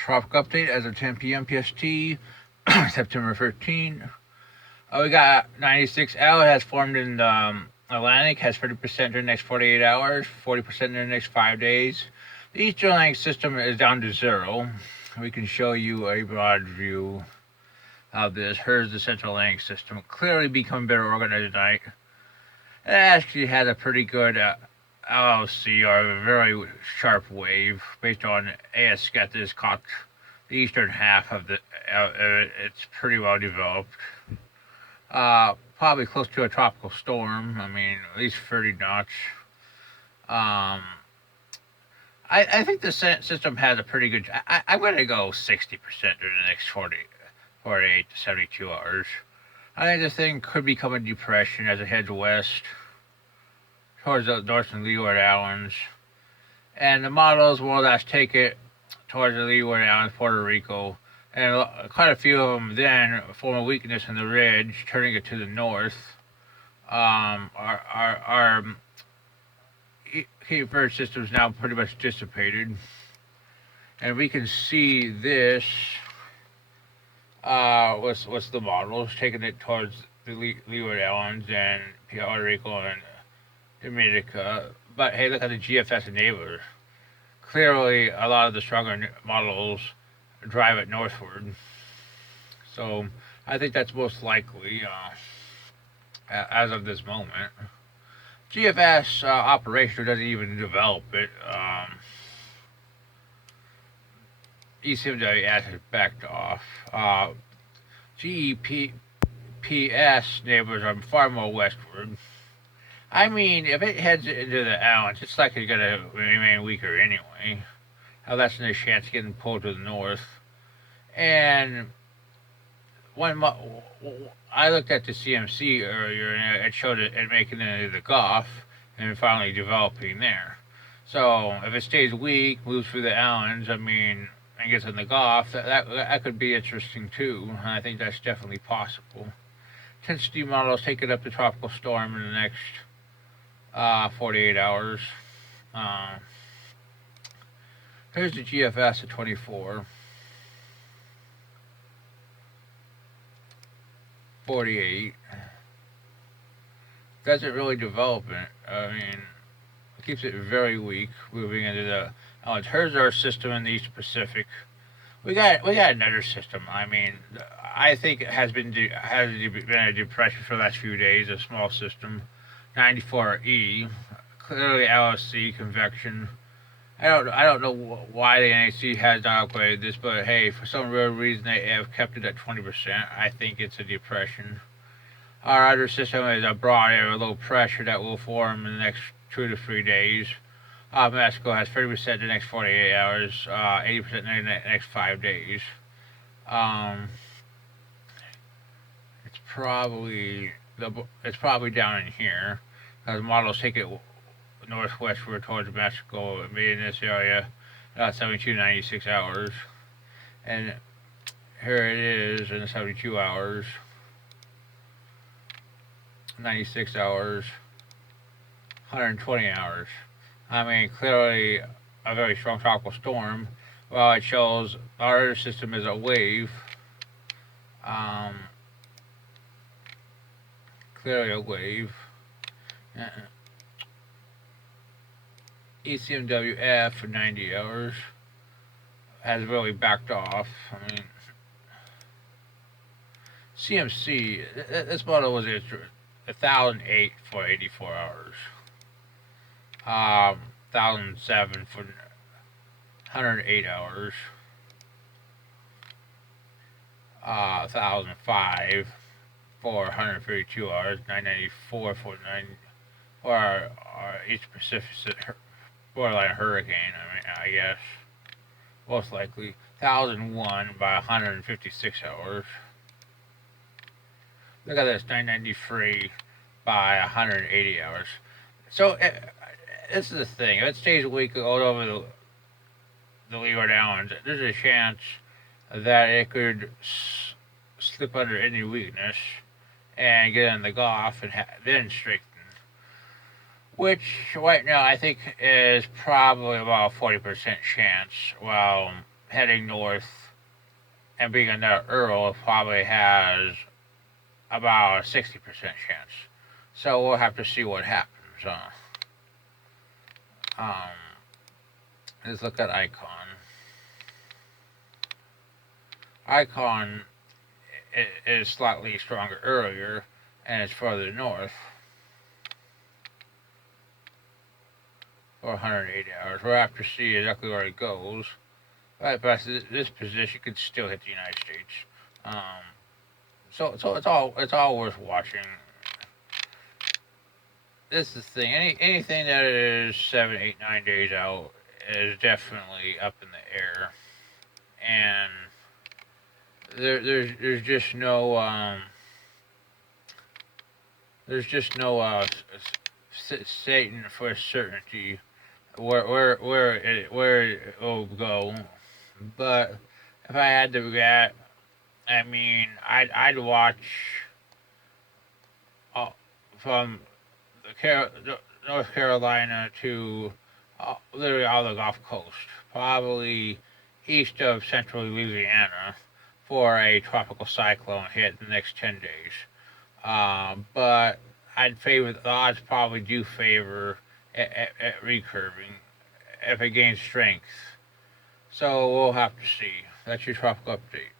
Tropic update as of 10 p.m. PST, September 13th. We got 96 L has formed in the Atlantic, has 30% during the next 48 hours, 40% in the next 5 days. The Eastern Atlantic system is down to zero. We can show you a broad view of this. Here's the Central Atlantic system, clearly becoming better organized tonight. It actually has a pretty good LLC, or a very sharp wave, based on AS Sketches caught the eastern half of it's pretty well developed. Probably close to a tropical storm. I mean, at least 30 knots. I think the system has a pretty good. I'm going to go 60% during the next 48 to 72 hours. I think this thing could become a depression as it heads west towards the northern Leeward Islands. And the models more or less take it towards the Leeward Islands, Puerto Rico. And quite a few of them then form a weakness in the ridge, turning it to the north. Our Cape Verde system is now pretty much dissipated. And we can see this what's the models, taking it towards the Leeward Islands and Puerto Rico and Dominica. But hey, look at the GFS enablers. Clearly, a lot of the stronger models drive it northward. So I think that's most likely as of this moment. GFS operational doesn't even develop it. ECMWS has backed off. GEPS neighbors are far more westward. I mean, if it heads into the islands, it's likely going to remain weaker anyway. Less than a chance of getting pulled to the north. And when I looked at the CMC earlier, and it showed it making it into the Gulf and finally developing there. So if it stays weak, moves through the islands, I mean, and gets in the Gulf, that could be interesting too. And I think that's definitely possible. Intensity models take it up to tropical storm in the next 48 hours. Here's the GFS at 24. 48. Doesn't really develop it. I mean, it keeps it very weak moving into the islands. Here's our system in the East Pacific. We got another system. I mean, I think it has been a depression for the last few days. A small system, 94E, clearly LSC convection. I don't know why the NAC has not upgraded this, but hey, for some real reason they have kept it at 20%. I think it's a depression. Our other system is a broad area of low pressure that will form in the next 2 to 3 days. Mexico has 30% in the next 48 hours, 80% in the next 5 days. It's probably down in here. The models take it northwestward towards Mexico, in this area, 72 to 96 hours. And here it is in 72 hours, 96 hours, 120 hours. I mean, clearly a very strong tropical storm. Well, it shows our system is a wave. Clearly a wave. ECMWF for 90 hours has really backed off. I mean, CMC, this model was 1,008 for 84 hours. 1,007 for 108 hours. 1,005 for 132 hours. 994 for our East Pacific borderline hurricane, I guess. Most likely. 1,001 by 156 hours. Look at this, 993 by 180 hours. So, this is the thing. If it stays weak all over the Leeward Islands, there's a chance that it could slip under any weakness and get in the Gulf and then strengthen. Which, right now, I think is probably about a 40% chance. Well, heading north and being another Earl, it probably has about a 60% chance. So we'll have to see what happens. Um, let's look at Icon. Icon is slightly stronger earlier, and it's further north for 180 hours. We'll have to see exactly where it goes. But this position could still hit the United States. So it's all worth watching. This is the thing. Anything that is 7, 8, 9 days out is definitely up in the air, and there's just no Satan for certainty where it will go. But if I had to bet, I mean, I'd watch from North Carolina to literally all the Gulf Coast, probably east of central Louisiana, for a tropical cyclone hit in the next 10 days. But I'd favor the odds probably do favor at recurving if it gains strength. So we'll have to see. That's your tropical update.